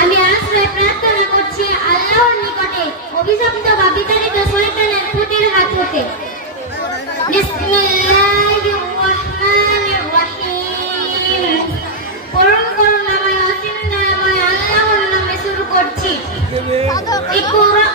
আমি আশ্রয় প্রার্থনা করছি আল্লাহর নিকটে অভিশপ্ত বা বিতাড়িত শয়তানের পুতির হাত হতে। বিসমিল্লাহির রহমানির রহিম। পরম করুণাময় অসীম দয়াময় আল্লাহর নামে শুরু করছি। ইকরা